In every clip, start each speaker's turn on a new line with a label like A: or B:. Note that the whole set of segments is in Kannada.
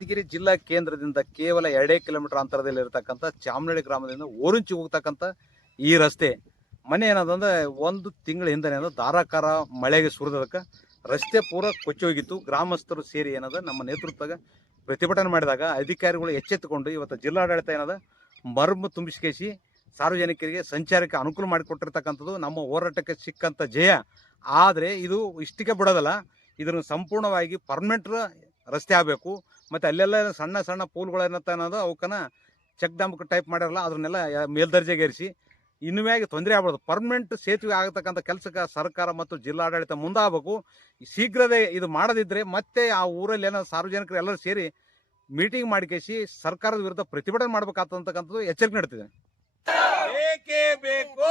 A: ಯಾದಗಿರಿ ಜಿಲ್ಲಾ ಕೇಂದ್ರದಿಂದ ಕೇವಲ ಎರಡೇ ಕಿಲೋಮೀಟರ್ ಅಂತರದಲ್ಲಿ ಇರತಕ್ಕಂಥ ಚಾಮನಹಳ್ಳಿ ಗ್ರಾಮದಿಂದ ಓರಿಂಚಿ ಹೋಗ್ತಕ್ಕಂಥ ಈ ರಸ್ತೆ. ಮನೆ ಏನದಂದ್ರೆ ಒಂದು ತಿಂಗಳ ಹಿಂದೆ ಧಾರಾಕಾರ ಮಳೆಗೆ ಸುರಿದದಕ್ಕೆ ರಸ್ತೆ ಪೂರ ಕೊಚ್ಚಿ ಹೋಗಿತ್ತು. ಗ್ರಾಮಸ್ಥರು ಸೇರಿ ಏನದ ನಮ್ಮ ನೇತೃತ್ವದಾಗ ಪ್ರತಿಭಟನೆ ಮಾಡಿದಾಗ ಅಧಿಕಾರಿಗಳು ಎಚ್ಚೆತ್ತುಕೊಂಡು ಇವತ್ತು ಜಿಲ್ಲಾಡಳಿತ ಏನದ ಮರ್ಮ ತುಂಬಿಸಿಕೇಸಿ ಸಾರ್ವಜನಿಕರಿಗೆ ಸಂಚಾರಕ್ಕೆ ಅನುಕೂಲ ಮಾಡಿಕೊಟ್ಟಿರ್ತಕ್ಕಂಥದ್ದು ನಮ್ಮ ಹೋರಾಟಕ್ಕೆ ಸಿಕ್ಕಂಥ ಜಯ. ಆದರೆ ಇದು ಇಷ್ಟಕ್ಕೆ ಬಿಡೋದಲ್ಲ, ಇದನ್ನು ಸಂಪೂರ್ಣವಾಗಿ ಪರ್ಮನೆಂಟ್ ರಸ್ತೆ ಆಗಬೇಕು. ಮತ್ತು ಅಲ್ಲೆಲ್ಲ ಸಣ್ಣ ಸಣ್ಣ ಪೂಲ್ಗಳೇನತ್ತ ಅನ್ನೋದು ಅವಕ್ಕನ್ನ ಚೆಕ್ ಡ್ಯಾಮ್ ಟೈಪ್ ಮಾಡ್ಯಾರಲ್ಲ, ಅದನ್ನೆಲ್ಲ ಮೇಲ್ದರ್ಜೆಗೇರಿಸಿ ಇನ್ನುವಾಗಿ ತೊಂದರೆ ಆಗ್ಬಾರ್ದು. ಪರ್ಮನೆಂಟ್ ಸೇತುವೆ ಆಗತಕ್ಕಂಥ ಕೆಲಸಕ್ಕೆ ಸರ್ಕಾರ ಮತ್ತು ಜಿಲ್ಲಾಡಳಿತ ಮುಂದಾಗಬೇಕು. ಶೀಘ್ರವೇ ಇದು ಮಾಡದಿದ್ದರೆ ಮತ್ತೆ ಆ ಊರಲ್ಲಿ ಏನೋ ಸಾರ್ವಜನಿಕರು ಎಲ್ಲರೂ ಸೇರಿ ಮೀಟಿಂಗ್ ಮಾಡಿಕೇಸಿ ಸರ್ಕಾರದ ವಿರುದ್ಧ ಪ್ರತಿಭಟನೆ ಮಾಡ್ಬೇಕಾಗ್ತಕ್ಕಂಥದ್ದು ಎಚ್ಚರಿಕೆ ನೀಡ್ತಿದೆ.
B: ಬೇಕೇ? ಬೇಕು.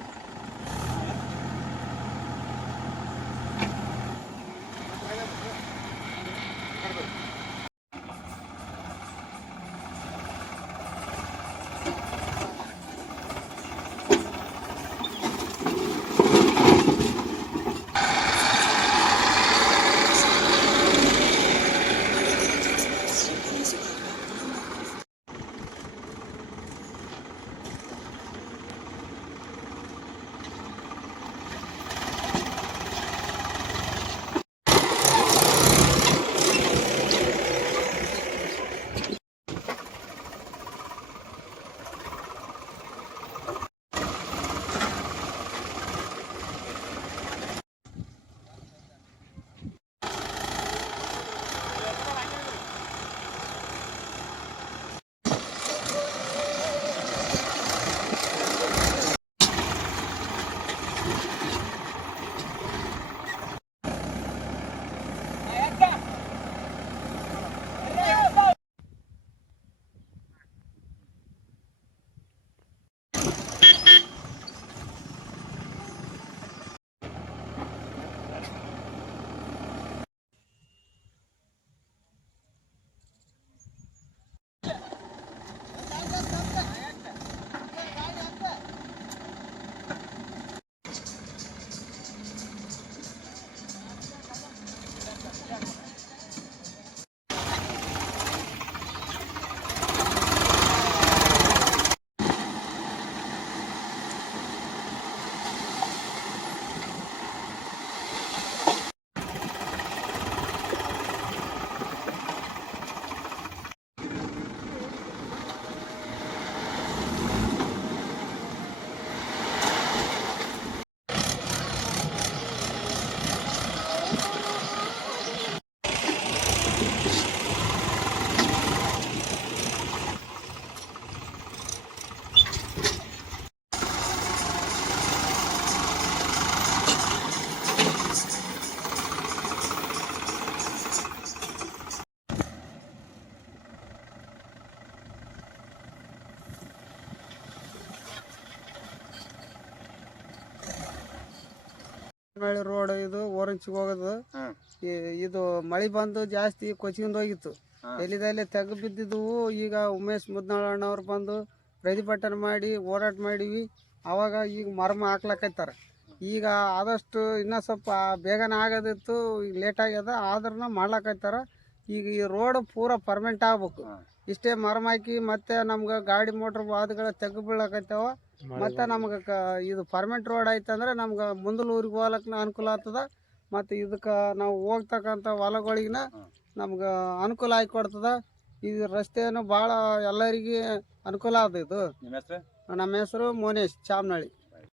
B: ಏನ್
C: ರೋಡ್ ಇದು ಓರಂಚಿಗೆ ಹೋಗೋದು. ಈ- ಇದು ಮಳೆ ಬಂದು ಜಾಸ್ತಿ ಕೊಚ್ಕೊಂಡು ಹೋಗಿತ್ತು.
A: ಎಲ್ಲಿದೆ
C: ಎಲ್ಲಿದಲ್ಲಿ ಬಿದ್ದಿದ್ದವು ಬಿದ್ದಿದ್ವು ಈಗ ಉಮೇಶ್ ಮುದ್ನಾಳಣ್ಣವ್ರು ಬಂದು ಪ್ರತಿಭಟನೆ ಮಾಡಿ ಹೋರಾಟ ಮಾಡೀವಿ. ಅವಾಗ ಈಗ ಮರ್ಮ ಹಾಕ್ಲಕತ್ತಾರ. ಈಗ ಆದಷ್ಟು ಇನ್ನೂ ಸ್ವಲ್ಪ ಬೇಗನೆ ಆಗೋದಿತ್ತು ಈಗ ಲೇಟ್ ಆಗ್ಯದ ಆದ್ರೂ ಮಾಡ್ಲಕೈತಾರ ಈಗ ಈ ರೋಡ್ ಪೂರ ಪರ್ಮೆಂಟ್ ಆಗ್ಬೇಕು. ಇಷ್ಟೇ ಮರಮ ಹಾಕಿ ಮತ್ತೆ ನಮ್ಗೆ ಗಾಡಿ ಮೋಟ್ರ್ ವಾದಗಳ ತೆಗ್ದು ಬೀಳಕೈತಾವ ಮತ್ತೆ ನಮ್ಗೆ ಕ ಇದು ಪರ್ಮನೆಂಟ್ ರೋಡ್ ಐತಂದ್ರೆ ನಮ್ಗೆ ಮುಂದಿನ ಊರಿಗೆ ಹೋಗ್ಲಕ್ಕ ಅನುಕೂಲ ಆಗ್ತದ. ಮತ್ತು ಇದಕ್ಕೆ ನಾವು ಹೋಗ್ತಕ್ಕಂಥ ಹೊಲಗಳಿಗಿನ ನಮ್ಗೆ ಅನುಕೂಲ ಆಗಿ ಕೊಡ್ತದ. ಇದು ರಸ್ತೆಯನ್ನು ಭಾಳ ಎಲ್ಲರಿಗೆ ಅನುಕೂಲ ಆದ ಇದು.
A: ನಿಮ್ಮ ಹೆಸರು?
C: ನಮ್ಮ ಹೆಸರು ಮೋನೇಶ್ ಚಾಮನಹಳ್ಳಿ